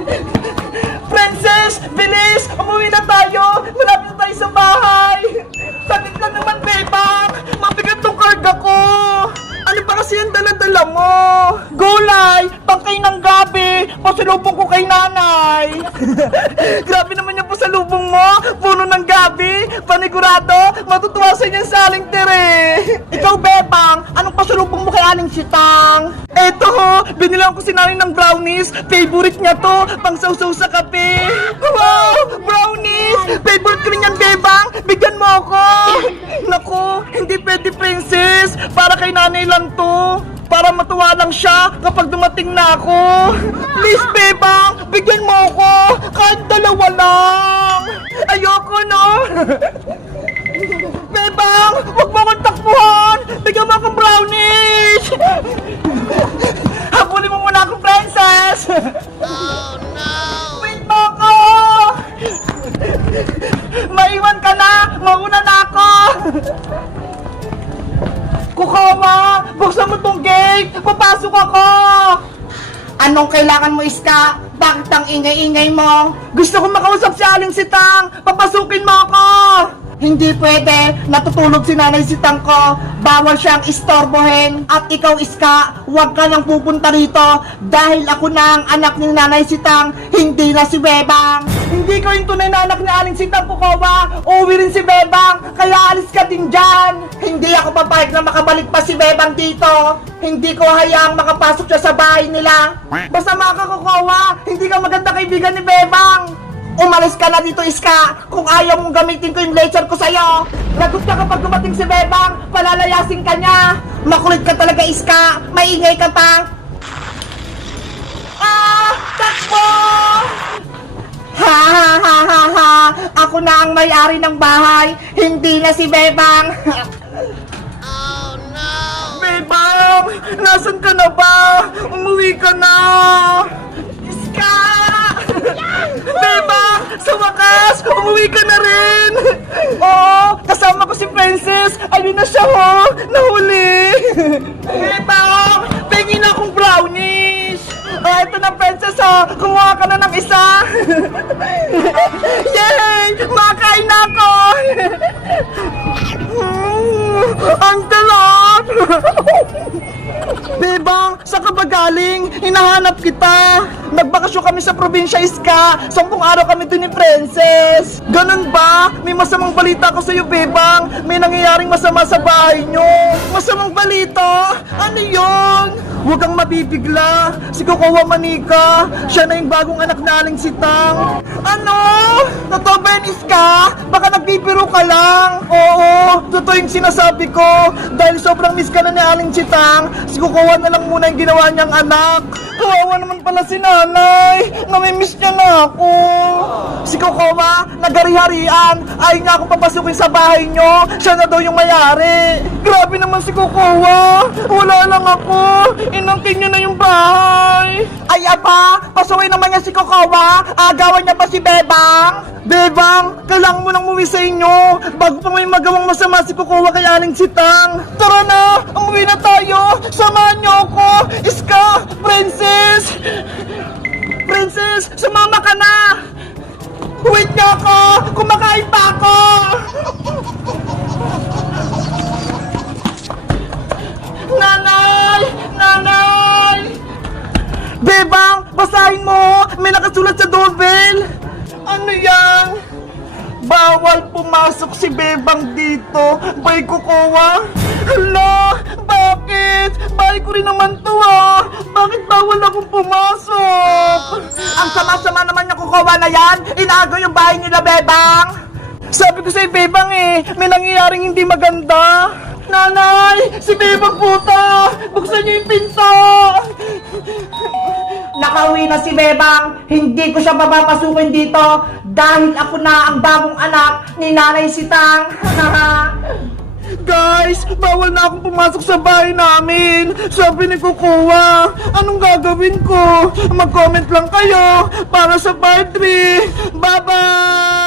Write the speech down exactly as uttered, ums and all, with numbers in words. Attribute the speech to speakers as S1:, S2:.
S1: Princess! Bilis! Umuwi na tayo! Malapit na tayo sa bahay! Sakit lang naman, Bebang! Mabigat tong karga ko! Ano pa kasi yung dala-dala mo? Gulay! Pangkay ng gabi! Pasalubong ko kay nanay! Grabe naman yung pasalubong mo! Puno ng gabi! Panigurado! Matutuwa sa inyo sa aling tere! Ikaw, Bebang! Anong pasalubong mo kay aling sitang? Eto ho! Binilang ko si nanay ng brownies! Favorite niya to! Pang sausaw sa kape! Wow! Brownies! Favorite ko rin yan, Bebang! Bigyan mo ako! Naku! Hindi pwede, Princess! Para kay nanay lang to! Para matuwa lang siya kapag dumating na ako! Please, Bebang! Bigyan mo ako! Kahit dalawa lang! Ayoko, no? Bebang! Huwag mo akong takbuhan! Bigyan mo akong brownies! Habulin mo muna akong, Princess! Oh, no! Wait mo ako! Maiwan ka na! Mauna na ako! Kukawa! Buksan mo tong gate! Papasok ako! Anong kailangan mo, Iska? Bakit ang ingay-ingay mo? Gusto kong makausap si Aling Sitang! Papasukin mo ako! Hindi pwede! Natutulog si Nanay Sitang ko! Bawal siyang istorbohin! At ikaw, Iska, huwag ka nang pupunta rito dahil ako na ang anak ni Nanay Sitang, hindi na si Bebang! Hindi ko yung tunay na anak ni Aling Sitang, Kukawa! Uuwi rin si Bebang! Kaya alis ka din dyan! Hindi ako papayag na makabalik pa si Bebang dito! Hindi ko hayaang makapasok siya sa bahay nila! Basta mga Kukawa, hindi ka maganda kaibigan ni Bebang! Umalis ka na dito, Iska! Kung ayaw mong gamitin ko yung laser ko sa'yo! Lagot ka kapag dumating si Bebang! Palalayasin ka niya! Makulit ka talaga, Iska! Maingay ka pa! Ah! Takbo! Ha ha ha ha ha! Ako na ang may-ari ng bahay! Hindi na si Bebang! Oh no! Bebang! Nasaan ka na ba? Umuwi ka na! Iska! Bebang! Sa wakas! Umuwi ka na rin! Oo! Kasama ko si Princess! Ayun na siya, ho! Nahuli! Bebang! Pengin akong brownies! Oh, ito na, Princess, ho! Kumuha ka na ng isa! Yay! Makain na ako! Mm, ang talap! Bebang, saan ka ba galing? Hinahanap kita. Nagbakasyon kami sa probinsya, Iska. Sampung araw kami dun ni Princess. Ganun ba? May masamang balita ko sa'yo, Bebang. May nangyayaring masama sa bahay nyo. Masamang balita? Ano yun? Huwag kang mabibigla. Si Kukawa Manika, siya na yung bagong anak na Aling Sitang. Ano? Totoo ba yan, Iska? Baka nagbibiro ka lang. Oo, totoo yung sinasabi ko. Dahil sobrang miss ka na ni Aling Sitang, si Kukawa na lang muna yung ginawa niyang anak. Kawawa naman pala si nanay. Namimiss niya na ako. Si Kukawa, nagari-harian. Ayaw niya akong papasukin sa bahay niyo. Siya na daw yung mayari. Grabe naman si Kukawa. Wala lang ako. Inangkin niya na yung bahay. Ay aba, pasukin naman niya si Kukawa. Agawan niya pa si Bebang. Bebang, kailangan mo nang umuwi sa inyo bago pa may magawang masama si Kukawa kay Aling Sitang. Tara na, umuwi na tayo. Samahan niyo ako. Iska, Princess. Princess, sumama ka na. Wait niyo ako. Kumakain pa ako. Nanay! Nanay! Bebang, basahin mo! May nakasulat sa doorbell! Ano yan? Bawal pumasok si Bebang dito! Bay Kukawa! Hala! Bakit? Bahay ko rin naman to, ah! Bakit bawal akong pumasok? Ang sama-sama naman yung Kukawa na yan! Inaagaw yung bahay nila, Bebang! Sabi ko sa'yo, Bebang, eh! May nangyayaring hindi maganda! Nanay! Si Bebang puta! Buksan niyo yung pinto! Nakauwi na si Bebang! Hindi ko siya papapasukin dito dahil ako na ang bagong anak ni Nanay Sitang! Guys! Bawal na akong pumasok sa bahay namin! Sabi ni Kukawa! Anong gagawin ko? Mag-comment lang kayo para sa part three! Bye-bye!